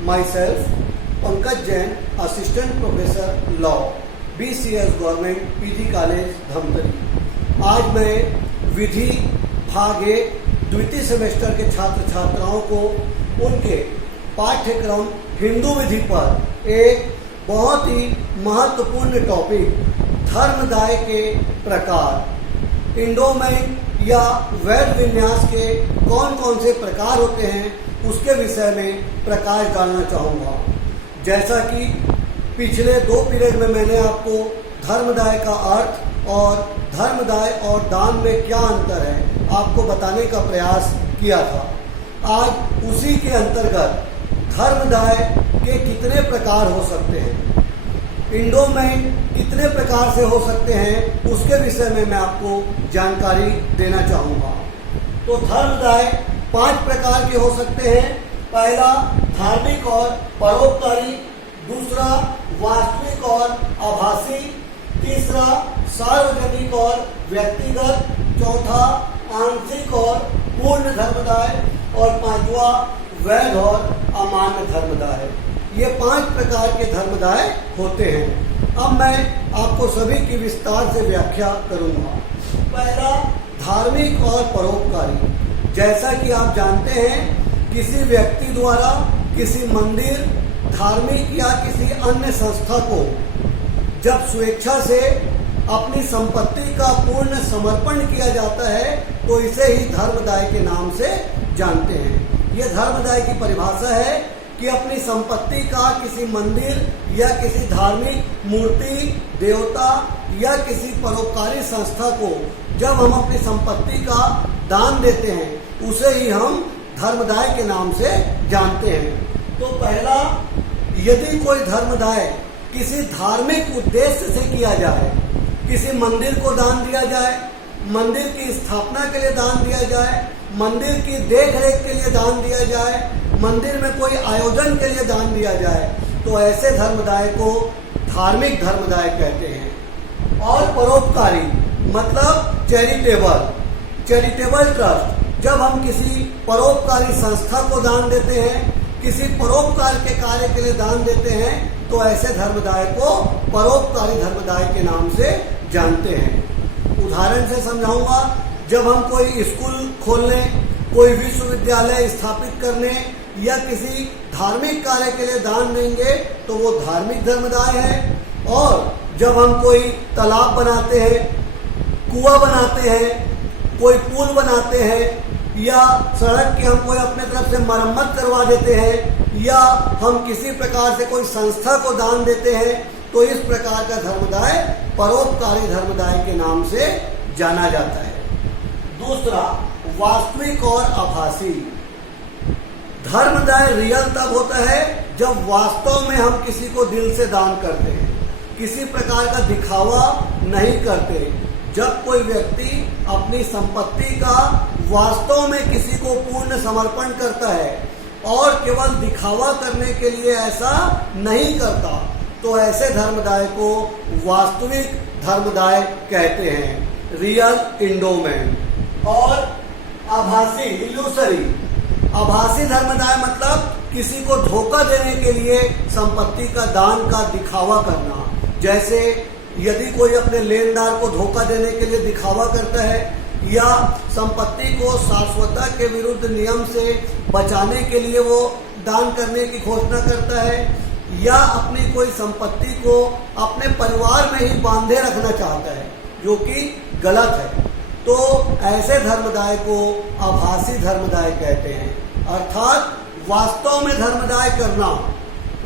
myself, Pankaj Jain, Assistant Professor Law, BCS Government PG College, Dhamtari. आज मैं विधि भाग एक द्वितीय सेमेस्टर के छात्र छात्राओं को उनके पाठ्यक्रम हिंदू विधि पर एक बहुत ही महत्वपूर्ण टॉपिक धर्मदाय के प्रकार, इंडोमेंट या वैध विन्यास के कौन कौन से प्रकार होते हैं उसके विषय में प्रकाश डालना चाहूँगा। जैसा कि पिछले 2 पीरियड में मैंने आपको धर्मदाय का अर्थ और धर्मदाय और दान में क्या अंतर है आपको बताने का प्रयास किया था। आज उसी के अंतर्गत धर्मदाय के कितने प्रकार हो सकते हैं, इंडोमेंट कितने प्रकार से हो सकते हैं, उसके विषय में मैं आपको जानकारी देना चाहूँगा। तो धर्मदाय 5 प्रकार के हो सकते हैं। पहला धार्मिक और परोपकारी, दूसरा वास्तविक और आभासी, तीसरा सार्वजनिक और व्यक्तिगत, चौथा आंशिक और पूर्ण धर्मदाय और पांचवा वैध और अमान्य धर्मदाय। ये 5 प्रकार के धर्मदाय होते हैं। अब मैं आपको सभी की विस्तार से व्याख्या करूंगा। पहला धार्मिक और परोपकारी। जैसा कि आप जानते हैं, किसी व्यक्ति द्वारा किसी मंदिर, धार्मिक या किसी अन्य संस्था को जब स्वेच्छा से अपनी संपत्ति का पूर्ण समर्पण किया जाता है तो इसे ही धर्मदाय के नाम से जानते हैं। यह धर्मदाय की परिभाषा है कि अपनी संपत्ति का किसी मंदिर या किसी धार्मिक मूर्ति, देवता या किसी परोपकारी संस्था को जब हम अपनी संपत्ति का दान देते हैं उसे ही हम धर्मदाय के नाम से जानते हैं। तो पहला, यदि कोई धर्मदाय किसी धार्मिक उद्देश्य से किया जाए, किसी मंदिर को दान दिया जाए, मंदिर की स्थापना के लिए दान दिया जाए, मंदिर की देखरेख के लिए दान दिया जाए, मंदिर में कोई आयोजन के लिए दान दिया जाए, तो ऐसे धर्मदाय को धार्मिक धर्मदाय कहते हैं। और परोपकारी मतलब चैरिटेबल ट्रस्ट। जब हम किसी परोपकारी संस्था को दान देते हैं, किसी परोपकार के कार्य के लिए दान देते हैं, तो ऐसे धर्मदाय को परोपकारी धर्मदाय के नाम से जानते हैं। उदाहरण से समझाऊंगा। जब हम कोई स्कूल खोलने, कोई विश्वविद्यालय स्थापित करने या किसी धार्मिक कार्य के लिए दान देंगे तो वो धार्मिक धर्मदाय है। और जब हम कोई तालाब बनाते हैं, कुआं बनाते हैं, कोई पुल बनाते हैं या सड़क की हम कोई अपने तरफ से मरम्मत करवा देते हैं या हम किसी प्रकार से कोई संस्था को दान देते हैं, तो इस प्रकार का धर्मदाय परोपकारी धर्मदाय के नाम से जाना जाता है। दूसरा, वास्तविक और आभासी। धर्मदाय रियल तब होता है जब वास्तव में हम किसी को दिल से दान करते हैं, किसी प्रकार का दिखावा नहीं करते। जब कोई व्यक्ति अपनी संपत्ति का वास्तव में किसी को पूर्ण समर्पण करता है और केवल दिखावा करने के लिए ऐसा नहीं करता, तो ऐसे धर्मदाय को वास्तविक धर्मदाय कहते हैं, रियल इंडोमेंट। और आभासी, इल्यूसरी। आभासी धर्मदाय मतलब किसी को धोखा देने के लिए संपत्ति का दान का दिखावा करना। जैसे यदि कोई अपने लेनदार को धोखा देने के लिए दिखावा करता है या संपत्ति को शाश्वतता के विरुद्ध नियम से बचाने के लिए वो दान करने की घोषणा करता है या अपनी कोई संपत्ति को अपने परिवार में ही बांधे रखना चाहता है, जो कि गलत है, तो ऐसे धर्मदाय को आभासी धर्मदाय कहते हैं। अर्थात वास्तव में धर्मदाय करना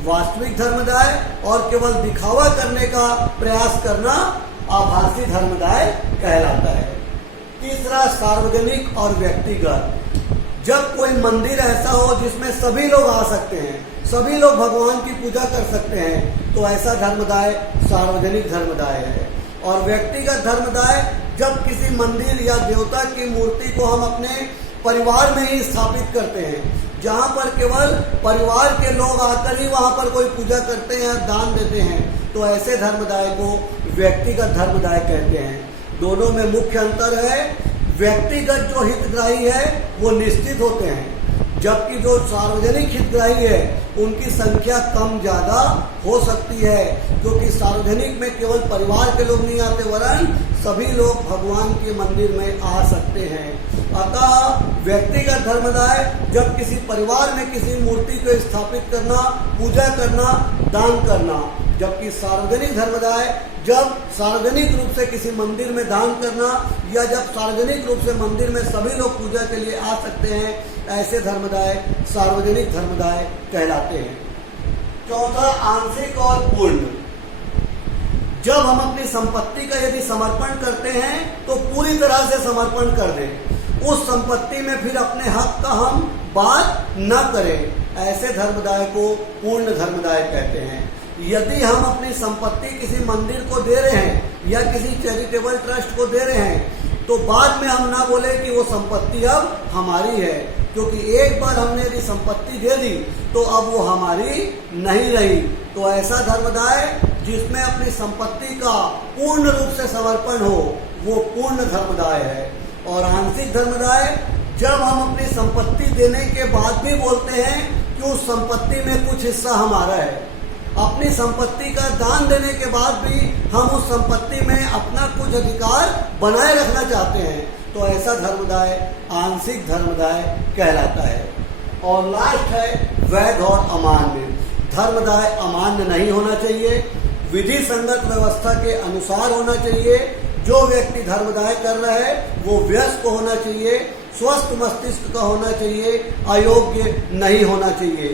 वास्तविक धर्मदाय और केवल दिखावा करने का प्रयास करना आभासी धर्मदाय कहलाता है। तीसरा, सार्वजनिक और व्यक्तिगत। जब कोई मंदिर ऐसा हो जिसमें सभी लोग आ सकते हैं, सभी लोग भगवान की पूजा कर सकते हैं, तो ऐसा धर्मदाय सार्वजनिक धर्मदाय है। और व्यक्तिगत धर्मदाय जब किसी मंदिर या देवता की मूर्ति को हम अपने परिवार में ही स्थापित करते हैं, जहाँ पर केवल परिवार के लोग आकर ही वहाँ पर कोई पूजा करते हैं, दान देते हैं, तो ऐसे धर्मदाय को व्यक्तिगत धर्मदाय कहते हैं। दोनों में मुख्य अंतर है, व्यक्तिगत जो हितग्राही है वो निश्चित होते हैं, जबकि जो सार्वजनिक हितग्राही है उनकी संख्या कम ज्यादा हो सकती है, क्योंकि सार्वजनिक में केवल परिवार के लोग नहीं आते वरन सभी लोग भगवान के मंदिर में आ सकते हैं। अतः व्यक्तिगत धर्मदाय जब किसी परिवार में किसी मूर्ति को स्थापित करना, पूजा करना, दान करना, जबकि सार्वजनिक धर्मदाय जब सार्वजनिक रूप से किसी मंदिर में दान करना या जब सार्वजनिक रूप से मंदिर में सभी लोग पूजा के लिए आ सकते हैं, ऐसे धर्मदाय सार्वजनिक धर्मदाय कहलाते हैं। चौथा, आंशिक और पूर्ण। जब हम अपनी संपत्ति का यदि समर्पण करते हैं तो पूरी तरह से समर्पण कर दें, उस संपत्ति में फिर अपने हक का हम बात न करें, ऐसे धर्मदाय को पूर्ण धर्मदाय कहते हैं। यदि हम अपनी संपत्ति किसी मंदिर को दे रहे हैं या किसी चैरिटेबल ट्रस्ट को दे रहे हैं तो बाद में हम ना बोले कि वो संपत्ति अब हमारी है, क्योंकि एक बार हमने यदि संपत्ति दे दी तो अब वो हमारी नहीं रही। तो ऐसा धर्मदाय जिसमें अपनी संपत्ति का पूर्ण रूप से समर्पण हो वो पूर्ण धर्मदाय है। और आंशिक धर्मदाय जब हम अपनी संपत्ति देने के बाद भी बोलते हैं कि उस संपत्ति में कुछ हिस्सा हमारा है, अपनी संपत्ति का दान देने के बाद भी हम उस संपत्ति में अपना कुछ अधिकार बनाए रखना चाहते हैं, तो ऐसा धर्मदाय आंशिक धर्मदाय कहलाता है। और लास्ट है वैध और अमान्य। धर्मदाय अमान्य नहीं होना चाहिए, विधि संगत व्यवस्था के अनुसार होना चाहिए। जो व्यक्ति धर्मदाय कर रहा है वो वयस्क होना चाहिए, स्वस्थ मस्तिष्क का होना चाहिए, अयोग्य नहीं होना चाहिए,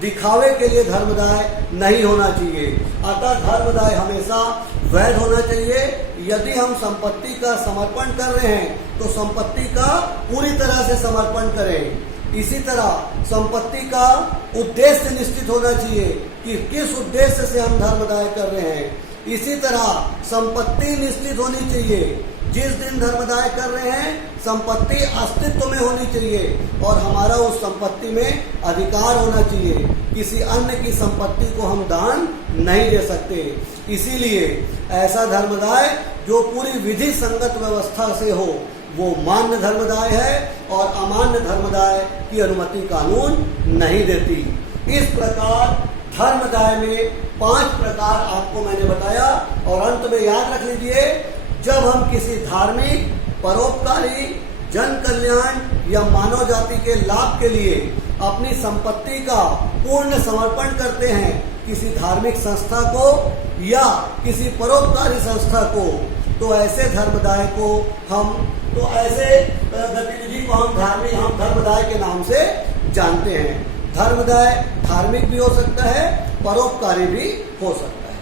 दिखावे के लिए धर्मदाय नहीं होना चाहिए। अतः धर्मदाय हमेशा वैध होना चाहिए। यदि हम संपत्ति का समर्पण कर रहे हैं तो संपत्ति का पूरी तरह से समर्पण करें। इसी तरह संपत्ति का उद्देश्य निश्चित होना चाहिए कि किस उद्देश्य से हम धर्मदाय कर रहे हैं। इसी तरह संपत्ति निश्चित होनी चाहिए। जिस दिन धर्मदाय कर रहे हैं संपत्ति अस्तित्व में होनी चाहिए और हमारा उस संपत्ति में अधिकार होना चाहिए। किसी अन्य की संपत्ति को हम दान नहीं दे सकते। इसीलिए ऐसा धर्मदाय जो पूरी विधि संगत व्यवस्था से हो वो मान्य धर्मदाय है और अमान्य धर्मदाय की अनुमति कानून नहीं देती। इस प्रकार धर्मदाय में 5 प्रकार आपको मैंने बताया। और अंत में याद रख लीजिए, जब हम किसी धार्मिक, परोपकारी, जन कल्याण या मानव जाति के लाभ के लिए अपनी संपत्ति का पूर्ण समर्पण करते हैं किसी धार्मिक संस्था को या किसी परोपकारी संस्था को, तो ऐसे धर्मदाय को ऐसे गतिविधि को हम धर्मदाय के नाम से जानते हैं। धर्मदाय धार्मिक भी हो सकता है, परोपकारी भी हो सकता है।